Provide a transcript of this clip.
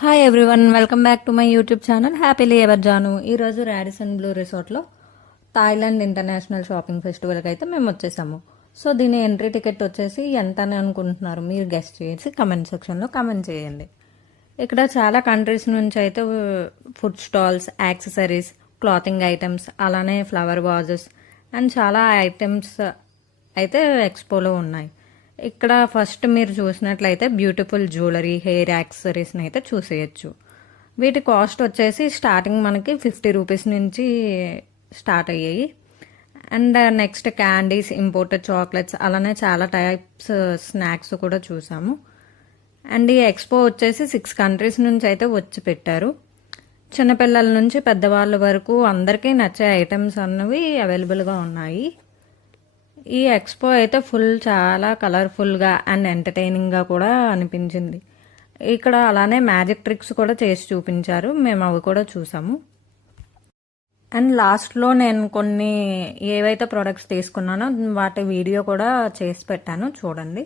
Hi everyone, welcome back to my YouTube channel happily ever Janu. ఈరోజు Radisson Blu రిసార్ట్లో Thailand international shopping ఫెస్టివల్కి అయితే మేము వచ్చేసాము. సో దీని ఎంట్రీ టికెట్ వచ్చేసి ఎంత అని అనుకుంటున్నారు మీరు గెస్ట్ చేసి కమెంట్ సెక్షన్లో కమెంట్ చేయండి. ఇక్కడ చాలా కంట్రీస్ నుంచి అయితే food stalls, accessories, clothing items, అలానే ఫ్లవర్ వాజెస్ అండ్ చాలా ఐటమ్స్ అయితే ఎక్స్పోలో ఉన్నాయి. ఇక్కడ ఫస్ట్ మీరు చూసినట్లయితే బ్యూటిఫుల్ జ్యువెలరీ, హెయిర్ యాక్సెసరీస్ని అయితే చూసేయచ్చు. వీటి కాస్ట్ వచ్చేసి స్టార్టింగ్ మనకి 50 రూపీస్ నుంచి స్టార్ట్ అయ్యాయి. And next candies, imported chocolates, అలానే చాలా టైప్స్ స్నాక్స్ కూడా చూసాము. అండ్ ఈ ఎక్స్పో వచ్చేసి 6 కంట్రీస్ నుంచి అయితే వచ్చి పెట్టారు. చిన్నపిల్లల నుంచి పెద్దవాళ్ళ వరకు అందరికీ నచ్చే ఐటమ్స్ అన్నవి అవైలబుల్గా ఉన్నాయి. ఈ ఎక్స్పో అయితే చాలా కలర్ఫుల్గా అండ్ ఎంటర్టైనింగ్గా కూడా అనిపించింది. ఇక్కడ అలానే మ్యాజిక్ ట్రిక్స్ కూడా చేసి చూపించారు, మేము అవి కూడా చూసాము. అండ్ లాస్ట్లో నేను కొన్ని ఏవైతే ప్రోడక్ట్స్ తీసుకున్నానో వాటి వీడియో కూడా చేసి పెట్టాను, చూడండి.